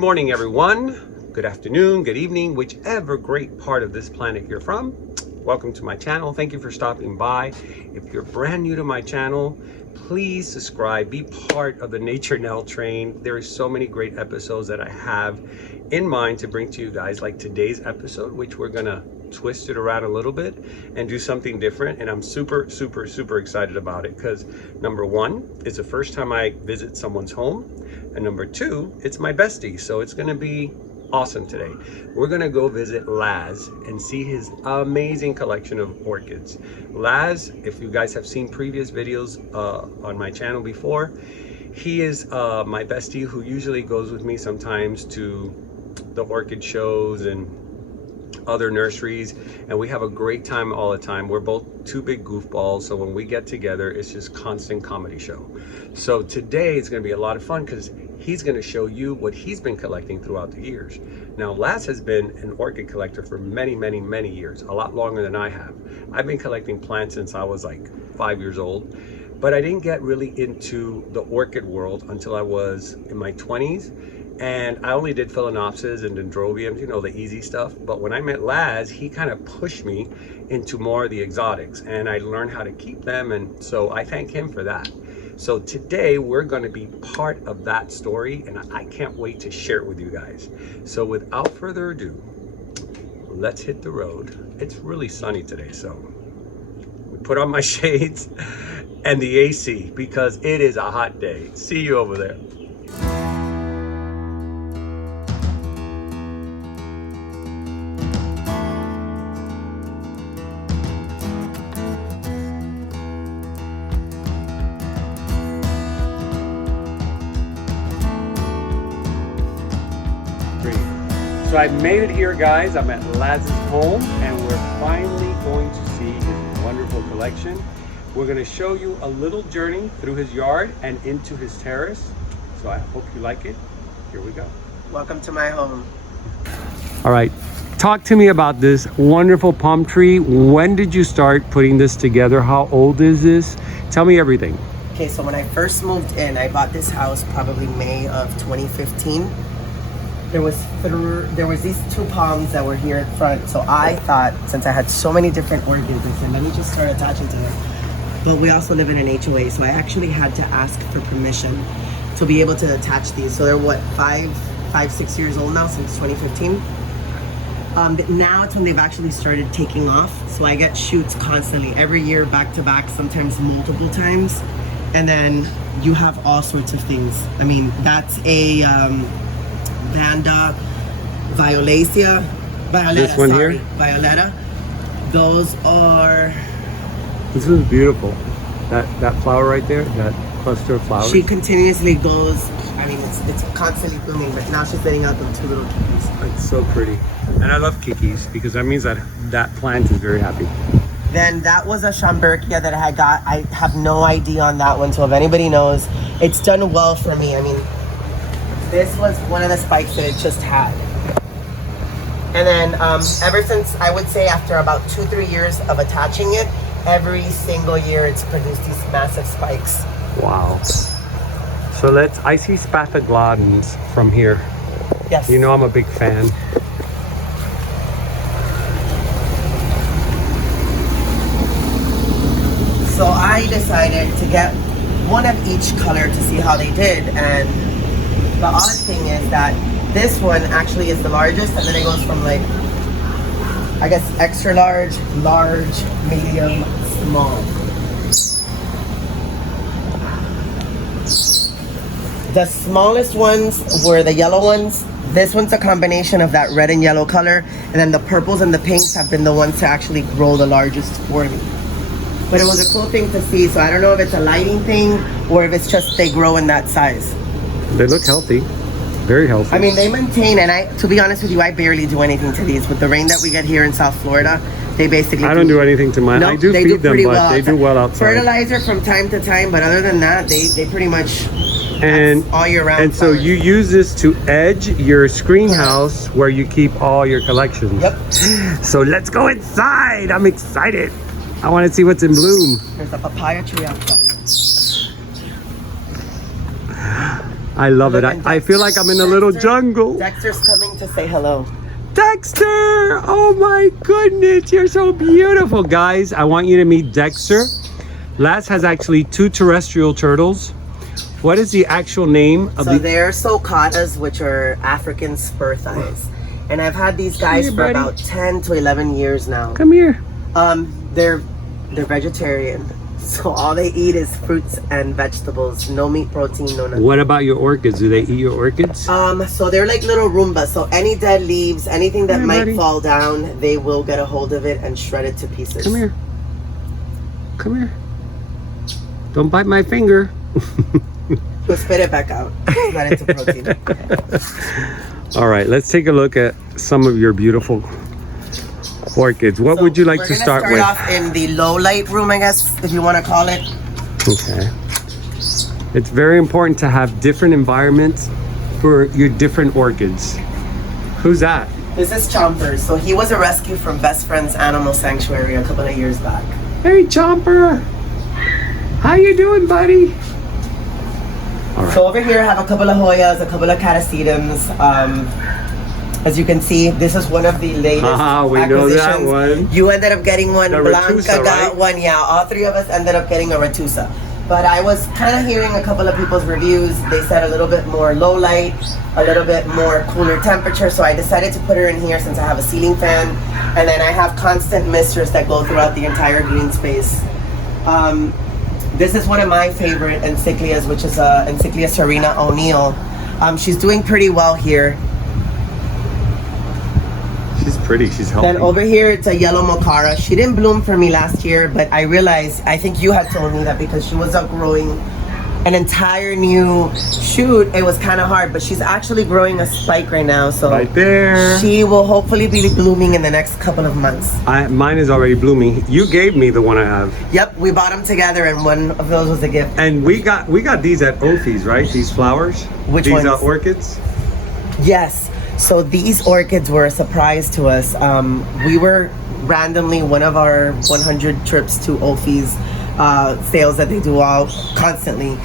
morning, everyone. Good afternoon, good evening, whichever great part of this planet you're from. Welcome to my channel. Thank you for stopping by. If you're brand new to my channel, please subscribe, be part of the Nature Now train. There are so many great episodes that I have in mind to bring to you guys, like today's episode, which we're gonna twist it around a little bit and do something different. And I'm super excited about it because number one, it's the first time I visit someone's home, and number two, it's my bestie, so it's gonna be awesome today. We're gonna go visit Laz and see his amazing collection of orchids. Laz, if you guys have seen previous videos on my channel before, he is my bestie who usually goes with me sometimes to the orchid shows and other nurseries, and we have a great time all the time. We're both two big goofballs, so when we get together, it's just constant comedy show. So today it's going to be a lot of fun because he's going to show you what he's been collecting throughout the years. Now, Laz has been an orchid collector for many years, a lot longer than I have. I've been collecting plants since I was like 5 years old, but I didn't get really into the orchid world until I was in my 20s. And I only did phalaenopsis and dendrobiums, you know, the easy stuff. But when I met Laz, he kind of pushed me into more of the exotics, and I learned how to keep them. And so I thank him for that. So today we're going to be part of that story, and I can't wait to share it with you guys. So without further ado, let's hit the road. It's really sunny today, so we put on my shades and the AC because it is a hot day. See you over there. So I made it here, guys. I'm at Laz's home, and we're finally going to see his wonderful collection. We're going to show you a little journey through his yard and into his terrace. So I hope you like it. Here we go. Welcome to my home. All right, talk to me about this wonderful palm tree. When did you start putting this together? How old is this? Tell me everything. Okay, so when I first moved in, I bought this house probably May of 2015. There was these two palms that were here in front. So I thought, since I had so many different orchids, I said, let me just start attaching to them. But we also live in an HOA, so I actually had to ask for permission to be able to attach these. So they're what, 6 years old now, since 2015. Now it's when they've actually started taking off. So I get shoots constantly, every year, back to back, sometimes multiple times. And then you have all sorts of things. I mean, that's a Vanda Violeta. This one here? Violeta. Those are... This is beautiful. That flower right there, that cluster of flowers. She continuously goes, I mean, it's constantly blooming, but now she's letting out them two little kikis. It's so pretty. And I love kikis because that means that plant is very happy. Then that was a Schomburgkia that I got. I have no idea on that one, so if anybody knows, it's done well for me. I mean, this was one of the spikes that it just had. And then ever since, I would say after about 2-3 years of attaching it, every single year it's produced these massive spikes. Wow. So I see Spathoglodons from here. Yes. You know I'm a big fan. So I decided to get one of each color to see how they did, and the odd thing is that this one actually is the largest, and then it goes from like, I guess, extra large, large, medium, small. The smallest ones were the yellow ones. This one's a combination of that red and yellow color, and then the purples and the pinks have been the ones to actually grow the largest for me. But it was a cool thing to see, so I don't know if it's a lighting thing or if it's just they grow in that size. They look healthy, very healthy. I mean, they maintain, and to be honest with you, I barely do anything to these. With the rain that we get here in South Florida, they basically I don't do anything to mine. No, I do they feed do them, but well. they do well outside. Fertilizer from time to time, but other than that, they pretty much and all year round. And so you use this to edge your screen house where you keep all your collections. Yep. So let's go inside. I'm excited. I want to see what's in bloom. There's a papaya tree outside. I love it. Look at I feel like I'm in a little jungle. Dexter's coming to say hello. Dexter! Oh my goodness, you're so beautiful, guys. I want you to meet Dexter. Lass has actually 2 terrestrial turtles. What is the actual name of So they're sulcatas, which are African spur thighs. And I've had these guys here, for buddy. about 10 to 11 years now. Come here. They're vegetarian. So all they eat is fruits and vegetables. No meat, protein, no nothing. What about your orchids? Do they eat your orchids? So they're like little Roombas. So any dead leaves, anything that Come here, might buddy. fall down, they will get a hold of it and shred it to pieces. Come here. Come here. Don't bite my finger. We'll spit it back out. It's not into protein. All right, let's take a look at some of your beautiful orchids. What would you like to start with? We're gonna start off in the low light room, I guess, if you want to call it. Okay. It's very important to have different environments for your different orchids. Who's that? This is Chomper. So he was a rescue from Best Friends Animal Sanctuary a couple of years back. Hey, Chomper. How you doing, buddy? All right. So over here I have a couple of Hoyas, a couple of Catasetums. As you can see, this is one of the latest We know that acquisitions. one. You ended up getting one. The Blanca Retusa, got right? one. Yeah, all 3 of us ended up getting a Retusa. But I was kind of hearing a couple of people's reviews. They said a little bit more low light, a little bit more cooler temperature. So I decided to put her in here since I have a ceiling fan. And then I have constant misters that go throughout the entire green space. This is one of my favorite encyclias, which is Encyclia Serena O'Neill. She's doing pretty well here. She's pretty. She's healthy. Then over here, it's a yellow mocara. She didn't bloom for me last year, but I realized, I think you had told me that because she was outgrowing an entire new shoot, it was kind of hard, but she's actually growing a spike right now. So Right there. she will hopefully be blooming in the next couple of months. Mine is already blooming. You gave me the one I have. Yep, we bought them together and one of those was a gift. And we got these at Ophi's, right? These flowers. Which these ones? Orchids. Yes. So these orchids were a surprise to us. We were randomly one of our 100 trips to Ophi's sales that they do all constantly.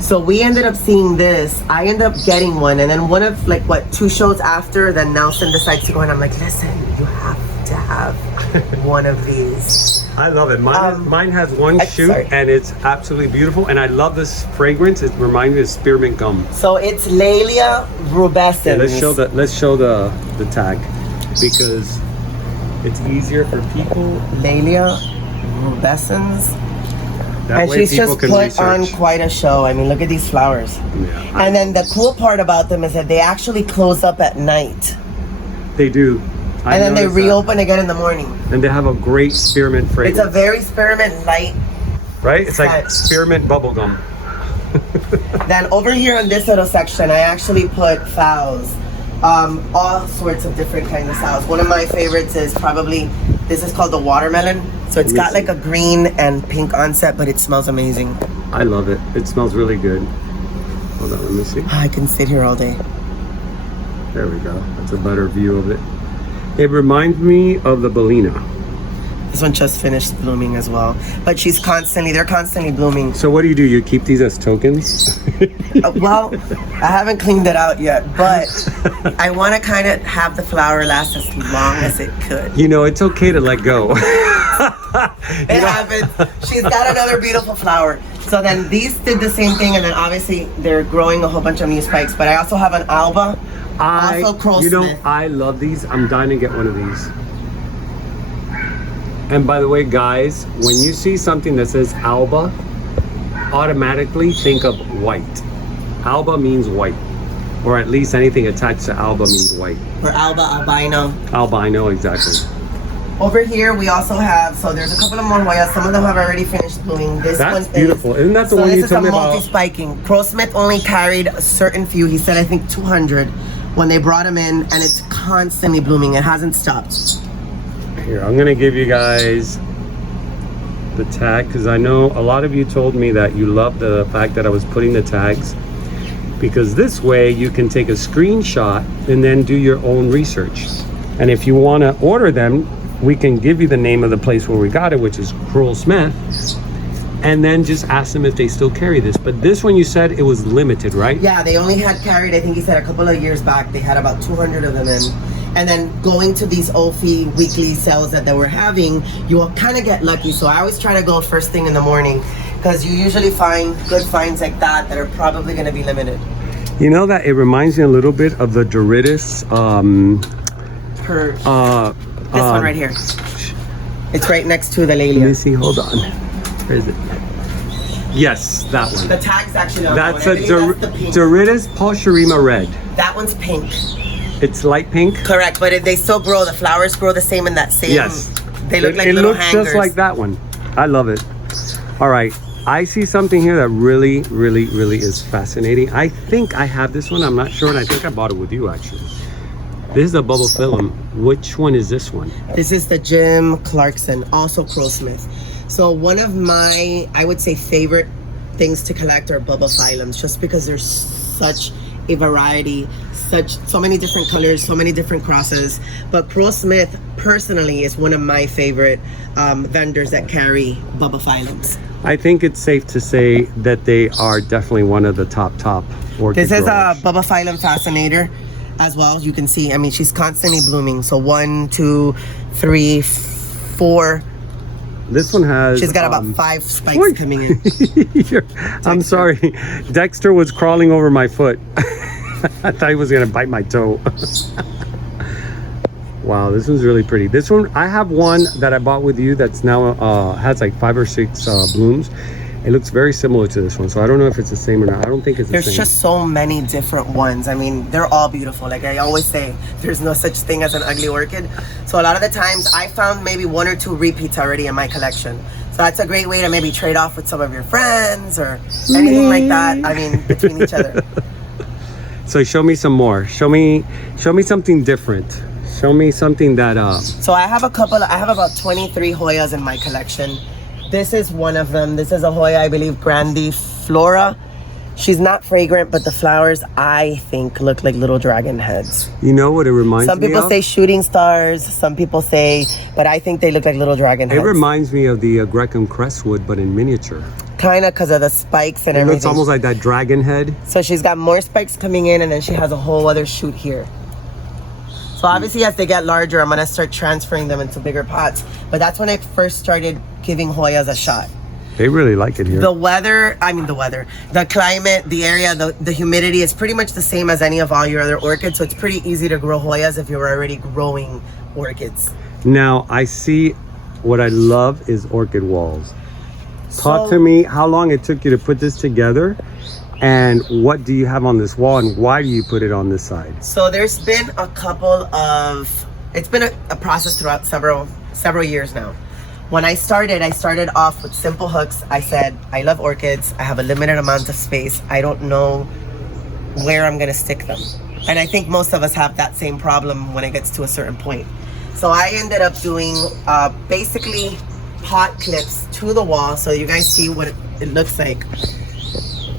So we ended up seeing this. I ended up getting one, and then one of 2 shows after, then Nelson decides to go, and I'm like, listen, you have to have one of these. I love it. Mine has one shoot, sorry. and it's absolutely beautiful. And I love this fragrance. It reminds me of spearmint gum. So it's Laelia rubescens. Yeah, let's show the tag because it's easier for people. Laelia rubescens. That And way she's people just can put on research. quite a show. I mean, look at these flowers. Yeah, And then the cool part about them is that they actually close up at night. they do. I And then they noticed that. reopen again in the morning. And they have a great spearmint fragrance. It's a very spearmint light. right? It's like scent. spearmint bubblegum. Then over here in this little section, I actually put phals. All sorts of different kinds of phals. One of my favorites is probably, this is called the watermelon. So it's got like a green and pink onset, but it smells amazing. I love it. It smells really good. Hold on, let me see. I can sit here all day. There we go. That's a better view of it. It reminds me of the Bellina. This one just finished blooming as well. But they're constantly blooming. So what do? You keep these as tokens? Well, I haven't cleaned it out yet, but I want to kind of have the flower last as long as it could. You know, it's okay to let go. It happens. She's got another beautiful flower. So then these did the same thing, and then obviously they're growing a whole bunch of new spikes. But I also have an alba, also Crowsmith. You know, I love these. I'm dying to get one of these. And by the way, guys, when you see something that says alba, automatically think of white. Alba means white, or at least anything attached to alba means white. For alba, albino. Albino, exactly. Over here we also have, so there's a couple of more Hoyas. Some of them have already finished blooming. This That's one beautiful. Isn't that the one you told me about? This is a multi-spiking. Crowsmith only carried a certain few. He said I think 200 when they brought him in, and it's constantly blooming. It hasn't stopped. Here, I'm gonna give you guys the tag because I know a lot of you told me that you love the fact that I was putting the tags, because this way you can take a screenshot and then do your own research. And if you want to order them, we can give you the name of the place where we got it, which is Cruel Smith, and then just ask them if they still carry this. But this one, you said it was limited, right? Yeah, they only had carried, I think he said a couple of years back, they had about 200 of them in. And then going to these Ophi weekly sales that they were having, you will kind of get lucky. So I always try to go first thing in the morning, because you usually find good finds like that are probably going to be limited. You know that it reminds me a little bit of the Doridus. This one right here. It's right next to the Lalia. Let me see, hold on. Where is it? Yes, that one. The tag's actually on That's that one. a Doridus Paulcherima red. That one's pink. It's light pink? Correct, but if they still grow, the flowers grow the same in that same. Yes. They look like it little looks hangers. just like that one. I love it. All right. I see something here that really, really, really is fascinating. I think I have this one. I'm not sure, and I think I bought it with you, actually. This is a bubble phyllum. Which one is this one? This is the Jim Clarkson, also Crowsmith. So one of my, I would say, favorite things to collect are bubble phylums, just because there's such a variety, so many different colors, so many different crosses. But Crowsmith personally is one of my favorite vendors that carry bubble phylums. I think it's safe to say that they are definitely one of the top orchid This is growers. a bubble phylum fascinator as well. You can see, I mean, she's constantly blooming. So 1, 2, 3, 4. This one has... She's got about 5 spikes coming in. I'm sorry. Dexter was crawling over my foot. I thought he was going to bite my toe. Wow, this one's really pretty. This one, I have one that I bought with you that's now has like 5 or 6 blooms. It looks very similar to this one, so I don't know if it's the same or not. I don't think it's the same. There's just so many different ones. I mean, they're all beautiful. Like I always say, there's no such thing as an ugly orchid. So a lot of the times I found maybe 1 or 2 repeats already in my collection. So that's a great way to maybe trade off with some of your friends or anything like that. I mean, between each other. So show me some more. Show me something different. Show me something that So I have about 23 Hoyas in my collection. This is one of them. This is a Hoya, I believe, Grandiflora. She's not fragrant, but the flowers, I think, look like little dragon heads. You know what it reminds me of? Some people say shooting stars. Some people say, but I think they look like little dragon heads. It reminds me of the Grecham crestwood, but in miniature. Kind of because of the spikes and It everything. looks almost like that dragon head. So she's got more spikes coming in, and then she has a whole other shoot here. So obviously as they get larger, I'm gonna start transferring them into bigger pots. But that's when I first started giving Hoyas a shot. They really like it here. The climate, the area, the humidity is pretty much the same as any of all your other orchids. So it's pretty easy to grow Hoyas if you're already growing orchids. Now I see what I love is orchid walls. Talk to me how long it took you to put this together, and what do you have on this wall, and why do you put it on this side? So there's been it's been a process throughout several years now. When I started off with simple hooks. I said, I love orchids. I have a limited amount of space. I don't know where I'm gonna stick them. And I think most of us have that same problem when it gets to a certain point. So I ended up doing basically pot clips to the wall, so you guys see what it looks like.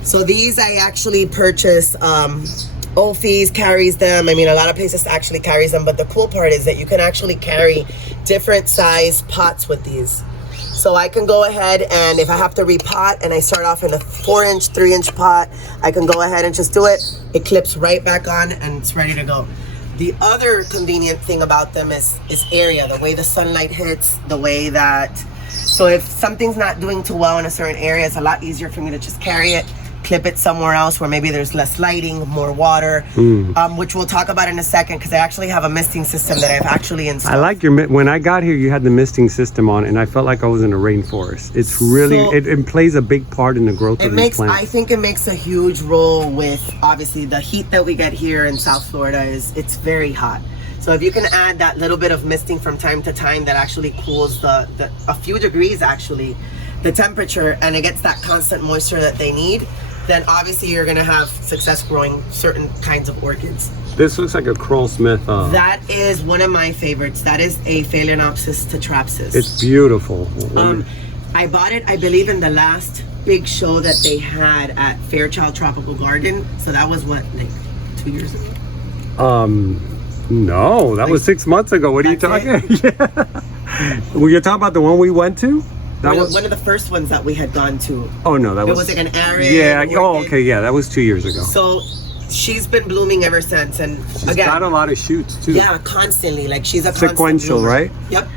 So these I actually purchased. Ophi's carries them. I mean, a lot of places actually carries them, but the cool part is that you can actually carry different size pots with these. So I can go ahead, and if I have to repot and I start off in a 4-inch, 3-inch pot, I can go ahead and just do it. It clips right back on and it's ready to go. The other convenient thing about them is area, the way the sunlight hits, the way that, so if something's not doing too well in a certain area, it's a lot easier for me to just carry it, clip it somewhere else where maybe there's less lighting, more water, which we'll talk about in a second, because I actually have a misting system that I've actually installed. I like when I got here, you had the misting system on, and I felt like I was in a rainforest. It's really, it plays a big part in the growth of these plants. I think it makes a huge role with, obviously, the heat that we get here in South Florida it's very hot. So if you can add that little bit of misting from time to time, that actually cools a few degrees actually, the temperature, and it gets that constant moisture that they need, then obviously you're gonna have success growing certain kinds of orchids. This looks like a Crowsmith. That is one of my favorites. That is a Phalaenopsis tetrapsis. It's beautiful. I bought it, I believe, in the last big show that they had at Fairchild Tropical Garden. So that was what, like 2 years ago? No, that was 6 months ago. What are you talking? Yeah. Well, you're talking about the one we went to? That was one of the first ones that we had gone to. Oh no, that It was was like an arid. yeah. Oh, orchid. okay, yeah. That was 2 years ago. So she's been blooming ever since, and She's again, got a lot of shoots too. yeah, constantly. Like she's a constant Sequential, bloomer. right? Yep.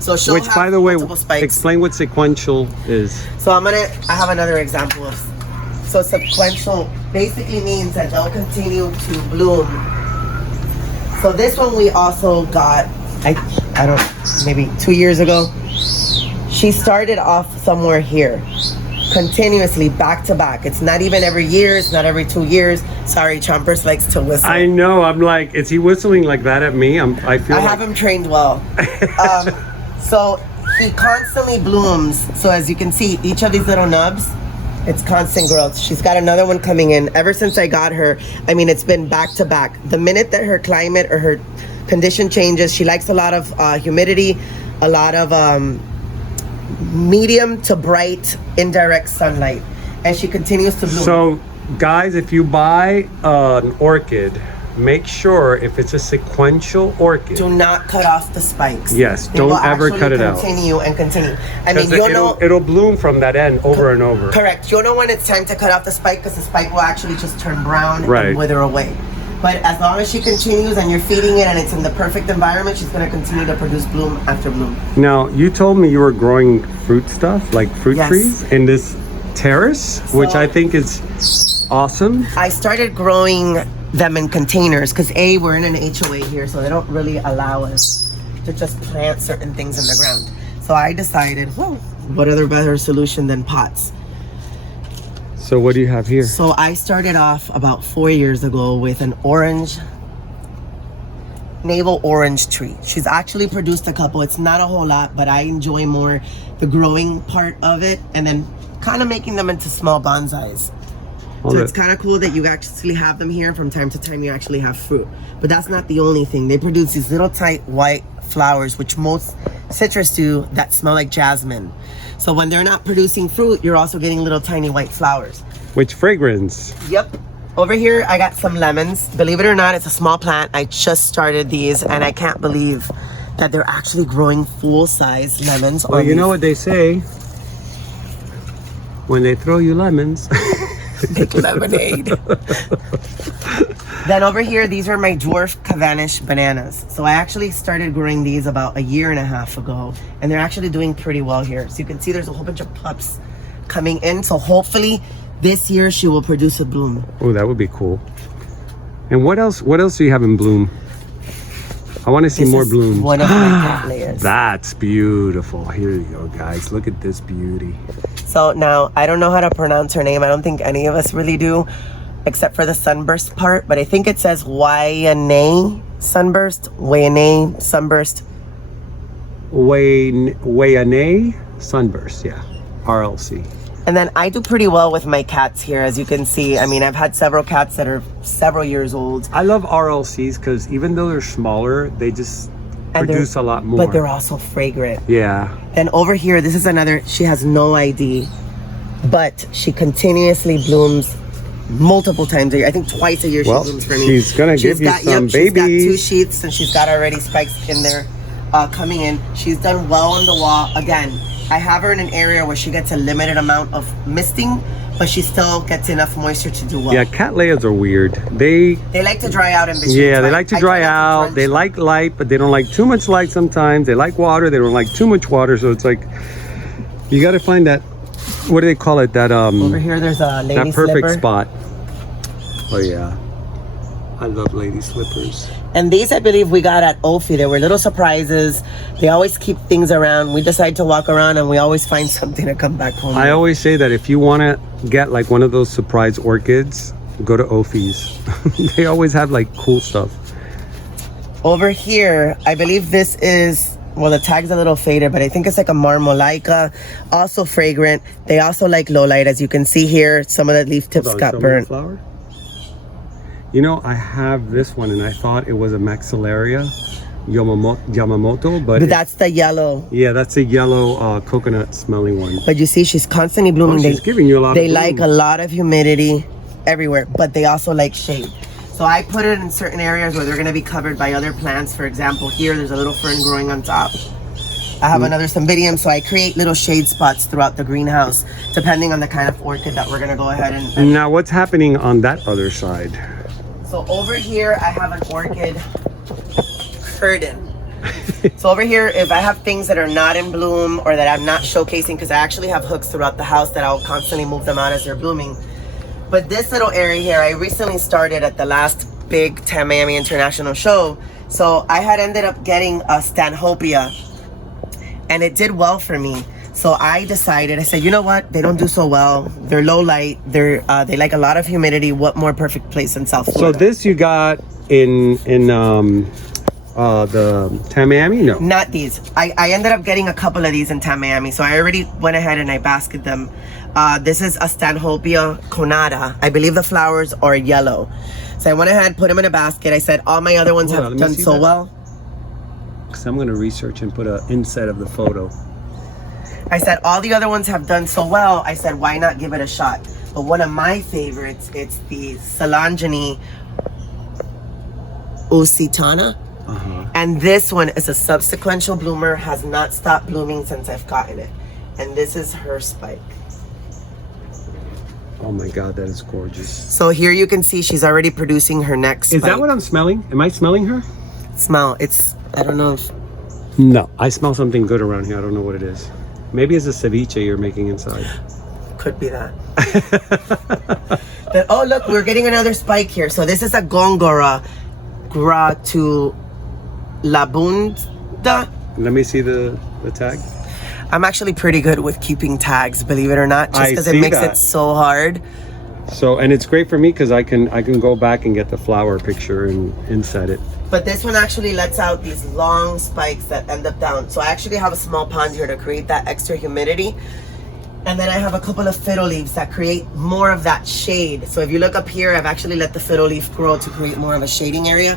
So she'll Which, have by the way, multiple spikes. explain what sequential is. So I have another example of. So sequential basically means that they'll continue to bloom. So this one we also got, I don't, maybe 2 years ago. She started off somewhere here, continuously back to back. It's not even every year, it's not every 2 years. Sorry, Chompers likes to whistle. I know. I'm like, is he whistling like that at me? I feel. I like... have him trained well. So he constantly blooms. So as you can see, each of these little nubs, it's constant growth. She's got another one coming in. Ever since I got her, I mean, it's been back to back. The minute that her climate or her condition changes, she likes a lot of humidity, a lot of medium to bright indirect sunlight, and she continues to bloom. So, guys, if you buy an orchid, make sure if it's a sequential orchid, do not cut off the spikes. yes, They don't will ever cut it out. Continue and continue. I mean, 'Cause you'll know. it'll bloom from that end over and over. Correct. You'll know when it's time to cut off the spike because the spike will actually just turn brown Right. and wither away. But as long as she continues and you're feeding it and it's in the perfect environment, she's going to continue to produce bloom after bloom. Now, you told me you were growing fruit stuff, like fruit Yes. trees, in this terrace, which I think is awesome. I started growing them in containers because we're in an HOA here, so they don't really allow us to just plant certain things in the ground. So I decided, well, what other better solution than pots? So what do you have here? So I started off about 4 years ago with an navel orange tree. She's actually produced a couple. It's not a whole lot, but I enjoy more the growing part of it and then kind of making them into small bonsais. So it's kind of cool that you actually have them here. From time to time you actually have fruit. But that's not the only thing. They produce these little tight white flowers, which most citrus do, that smell like jasmine. So when they're not producing fruit, you're also getting little tiny white flowers. Which fragrance? Yep. Over here, I got some lemons. Believe it or not, it's a small plant. I just started these, and I can't believe that they're actually growing full-size lemons. Well, you know what they say? When they throw you lemons. Make lemonade. Then over here, these are my dwarf Cavendish bananas. So I actually started growing these about 1.5 years ago, and they're actually doing pretty well here. So you can see there's a whole bunch of pups coming in. So hopefully this year she will produce a bloom. Oh, that would be cool. And what else? What else do you have in bloom? I want to see This more is blooms. one of my cattleyas. That's beautiful. Here you go, guys. Look at this beauty. So now, I don't know how to pronounce her name. I don't think any of us really do, except for the sunburst part. But I think it says Wayane sunburst. Wayane sunburst. Wayane sunburst, yeah. RLC. And then I do pretty well with my cats here, as you can see. I mean, I've had several cats that are several years old. I love RLCs because even though they're smaller, they just produce a lot more. But they're also fragrant. Yeah. And over here, this is another, she has no ID, but she continuously blooms multiple times a year. I think twice a year she blooms for me. She's gonna give you some babies. She's got 2 sheets and she's got already spikes in there coming in. She's done well on the wall. Again, I have her in an area where she gets a limited amount of misting, but she still gets enough moisture to do well. Yeah, cattleyas are weird. They like to dry out in between. Yeah, they like to dry out. They like light, but they don't like too much light sometimes. They like water. They don't like too much water. So it's like, you got to find that, what do they call it? That over here, there's a lady that perfect slipper. spot. Oh yeah, I love lady slippers. And these, I believe, we got at Ophi. They were little surprises. They always keep things around. We decide to walk around and we always find something to come back home I with. always say that if you want to get like one of those surprise orchids, go to Ophi's. They always have like cool stuff. Over here, I believe this is, well, the tag's a little faded, but I think it's like a marmolaica, also fragrant. They also like low light. As you can see here, some of the leaf tips got burnt. Flower? You know, I have this one and I thought it was a Maxillaria Yamamoto, but that's the yellow. Yeah, that's a yellow coconut smelling one. But you see, she's constantly blooming. She's giving you a lot of They blooms. like a lot of humidity everywhere, but they also like shade. So I put it in certain areas where they're going to be covered by other plants. For example, here there's a little fern growing on top. I have another cymbidium, so I create little shade spots throughout the greenhouse, depending on the kind of orchid that we're gonna go ahead and Now, what's happening on that other side? So over here, I have an orchid curtain. So over here, if I have things that are not in bloom or that I'm not showcasing, because I actually have hooks throughout the house that I'll constantly move them out as they're blooming. But this little area here, I recently started at the last big Miami International show. So I had ended up getting a Stanhopea, and it did well for me. So I decided, I said, you know what? They don't do so well. They're low light. They like a lot of humidity. What more perfect place in South Florida? So this you got in the Miami? No. Not these. I ended up getting a couple of these in Miami. So I already went ahead and I basketed them. This is a Stanhopea conata. I believe the flowers are yellow. So I went ahead, put them in a basket. I said all my other ones have done so well. Because I'm going to research and put an inset of the photo. I said all the other ones have done so well. I said, why not give it a shot? But one of my favorites, it's the Solangeanie Occitana. And this one is a subsequential bloomer, has not stopped blooming since I've gotten it. And this is her spike. Oh my God, that is gorgeous. So here you can see she's already producing her next spike. Is that what I'm smelling? Am I smelling her? Smell. It's, I don't know if... No, I smell something good around here. I don't know what it is. Maybe it's a ceviche you're making inside. Could be that. But, oh, look, we're getting another spike here. So this is a Gongora Gratulabunda. Let me see the tag. I'm actually pretty good with keeping tags, believe it or not, just because it makes it so hard. So, and it's great for me because I can go back and get the flower picture and inset it. But this one actually lets out these long spikes that end up down. So I actually have a small pond here to create that extra humidity. And then I have a couple of fiddle leaves that create more of that shade. So if you look up here, I've actually let the fiddle leaf grow to create more of a shading area.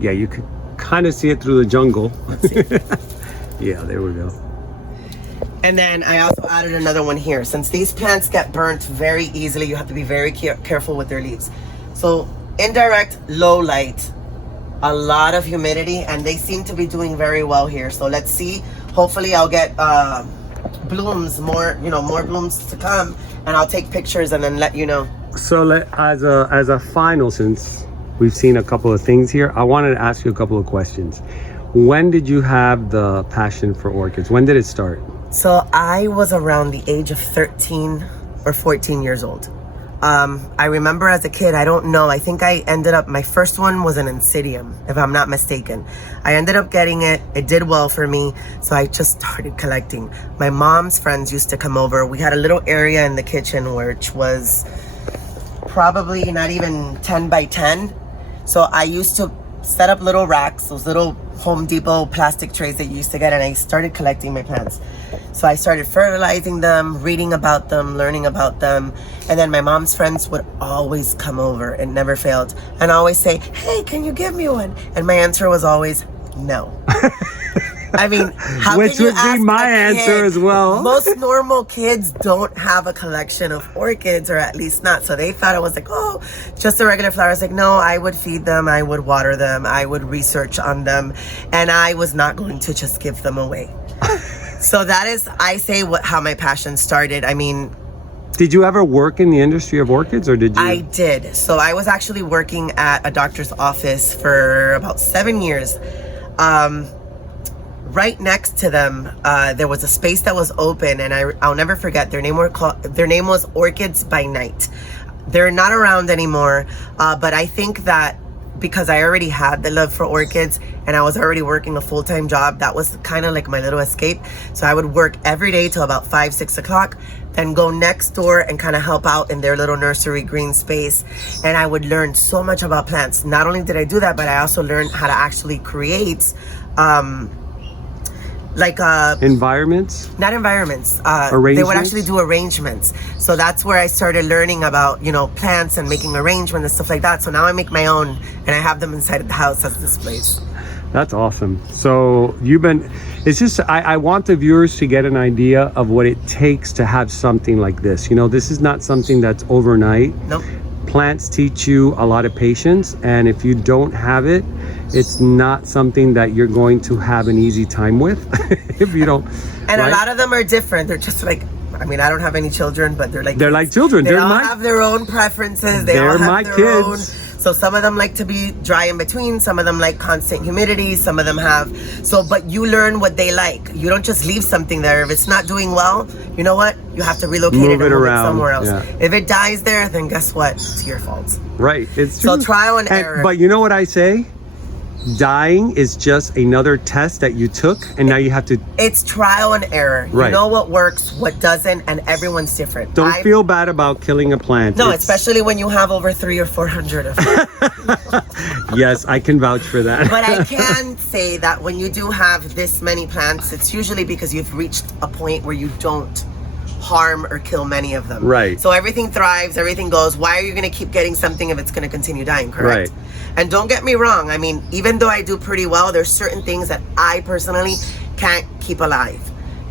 Yeah, you could kind of see it through the jungle. Yeah, there we go. And then I also added another one here. Since these plants get burnt very easily, you have to be very careful with their leaves. So indirect, low light, a lot of humidity, and they seem to be doing very well here. So let's see. Hopefully I'll get blooms, more blooms to come, and I'll take pictures and then let you know. So as a final, since we've seen a couple of things here, I wanted to ask you a couple of questions. When did you have the passion for orchids? When did it start? So I was around the age of 13 or 14 years old. I remember as a kid, I don't know, I think I ended up, my first one was an Oncidium, if I'm not mistaken. I ended up getting it. It did well for me, so I just started collecting. My mom's friends used to come over. We had a little area in the kitchen which was probably not even 10 by 10. So I used to set up little racks, those little Home Depot plastic trays that you used to get, and I started collecting my plants. So I started fertilizing them, reading about them, learning about them. And then my mom's friends would always come over. It never failed. And always say, hey, can you give me one? And my answer was always no. I mean, how Which can you would be ask my a answer kid? as well. Most normal kids don't have a collection of orchids, or at least not. So they thought it was like, oh, just a regular flower. I was like, no, I would feed them, I would water them, I would research on them, and I was not going to just give them away. So that is, I say, how my passion started. I mean, did you ever work in the industry of orchids, or did you? I did. So I was actually working at a doctor's office for about 7 years. Right next to them, there was a space that was open, and I'll never forget. Their name was Orchids by Night. They're not around anymore, but I think that because I already had the love for orchids and I was already working a full-time job, that was kind of like my little escape. So I would work every day till about 5, 6 o'clock, then go next door and kind of help out in their little nursery green space. And I would learn so much about plants. Not only did I do that, but I also learned how to actually create environments? Not environments. Arrangements? They would actually do arrangements. So that's where I started learning about, plants and making arrangements and stuff like that. So now I make my own, and I have them inside of the house as displays. That's awesome. So it's just, I want the viewers to get an idea of what it takes to have something like this. This is not something that's overnight. Nope. plants teach you a lot of patience, and if you don't have it, it's not something that you're going to have an easy time with if you don't. And right? a lot of them are different. They're just like, I mean, I don't have any children, but they're like children. They all have their own preferences. They all have my their kids. own. So some of them like to be dry in between. Some of them like constant humidity. Some of them have. So, but you learn what they like. You don't just leave something there. If it's not doing well, you know what? You have to relocate it and move it somewhere else. Yeah. If it dies there, then guess what? It's your fault. Right. It's true. So trial and error. But you know what I say? Dying is just another test that you took, and now you have to. It's trial and error. Right. You know what works, what doesn't, and everyone's different. Don't feel bad about killing a plant. No, especially when you have over 300 or 400 of them. Yes, I can vouch for that. But I can say that when you do have this many plants, it's usually because you've reached a point where you don't harm or kill many of them. Right. So everything thrives, everything goes. Why are you going to keep getting something if it's going to continue dying, correct? Right. And don't get me wrong. I mean, even though I do pretty well, there's certain things that I personally can't keep alive.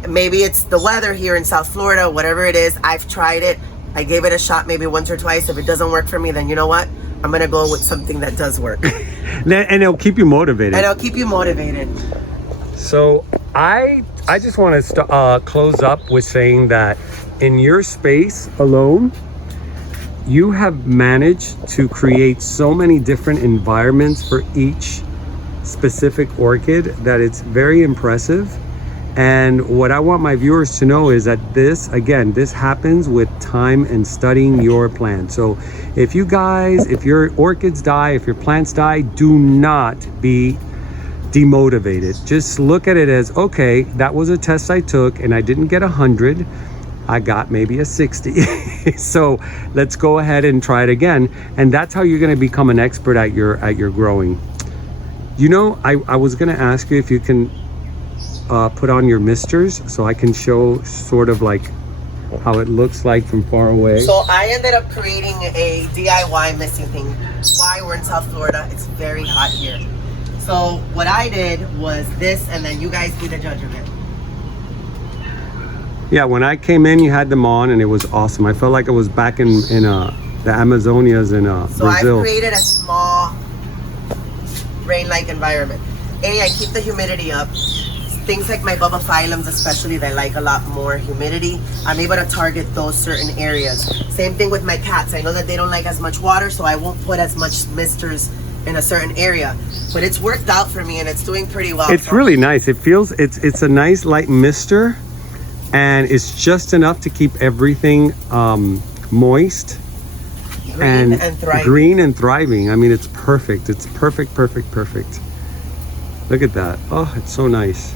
Maybe it's the weather here in South Florida, whatever it is. I've tried it. I gave it a shot maybe once or twice. If it doesn't work for me, then you know what? I'm going to go with something that does work. And it'll keep you motivated. And it'll keep you motivated. So I just want to close up with saying that in your space alone, you have managed to create so many different environments for each specific orchid that it's very impressive. And what I want my viewers to know is that this happens with time and studying your plant. So if your orchids die, if your plants die, do not be demotivated. Just look at it as, okay, that was a test I took and I didn't get 100. I got maybe a 60. So let's go ahead and try it again. And that's how you're going to become an expert at your growing. You know, I was going to ask you if you can put on your misters so I can show sort of like how it looks like from far away. So I ended up creating a DIY misting thing. Why? We're in South Florida. It's very hot here. So what I did was this, and then you guys be the judge of it. Yeah, when I came in, you had them on, and it was awesome. I felt like I was back in the Amazonias in So Brazil. I've created a small rain-like environment. I keep the humidity up. Things like my bulbophyllums especially, they like a lot more humidity. I'm able to target those certain areas. Same thing with my cats. I know that they don't like as much water, so I won't put as much misters in a certain area. But it's worked out for me, and it's doing pretty well. It's really nice. It feels, it's a nice light mister. And it's just enough to keep everything moist green and thriving. Green and thriving. I mean, it's perfect. It's perfect. Look at that. Oh, it's so nice.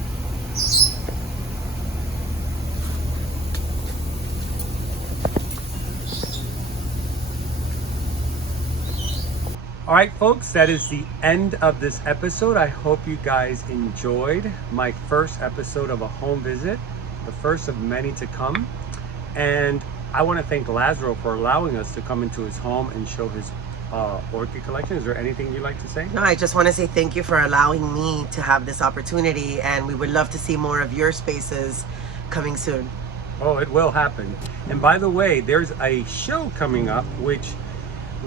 All right, folks, that is the end of this episode. I hope you guys enjoyed my first episode of a home visit. The first of many to come. And I want to thank Lazaro for allowing us to come into his home and show his orchid collection. Is there anything you'd like to say? No, I just want to say thank you for allowing me to have this opportunity, and we would love to see more of your spaces coming soon. Oh, it will happen. And by the way, there's a show coming up which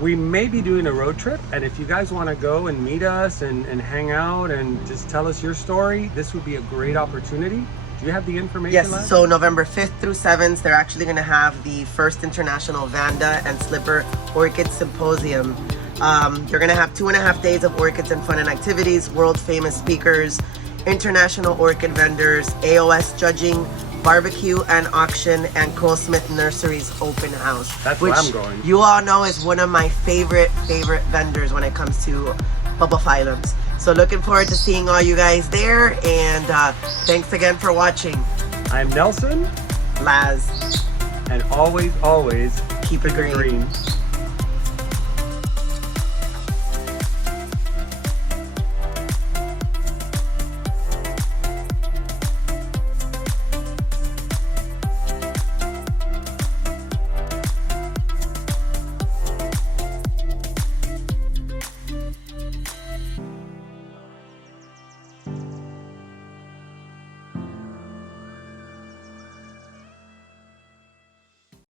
we may be doing a road trip, and if you guys want to go and meet us and hang out and just tell us your story, this would be a great opportunity. Do you have the information? Yes, so November 5th through 7th, they're actually going to have the first International Vanda and Slipper Orchid Symposium. You're going to have 2.5 days of orchids and fun and activities, world famous speakers, international orchid vendors, AOS judging, barbecue and auction, and Cole Smith Nursery's open house. That's which where I'm going. You all know is one of my favorite vendors when it comes to bulbophyllums. So looking forward to seeing all you guys there, and thanks again for watching. I'm Nelson. Laz. And always, keep it green.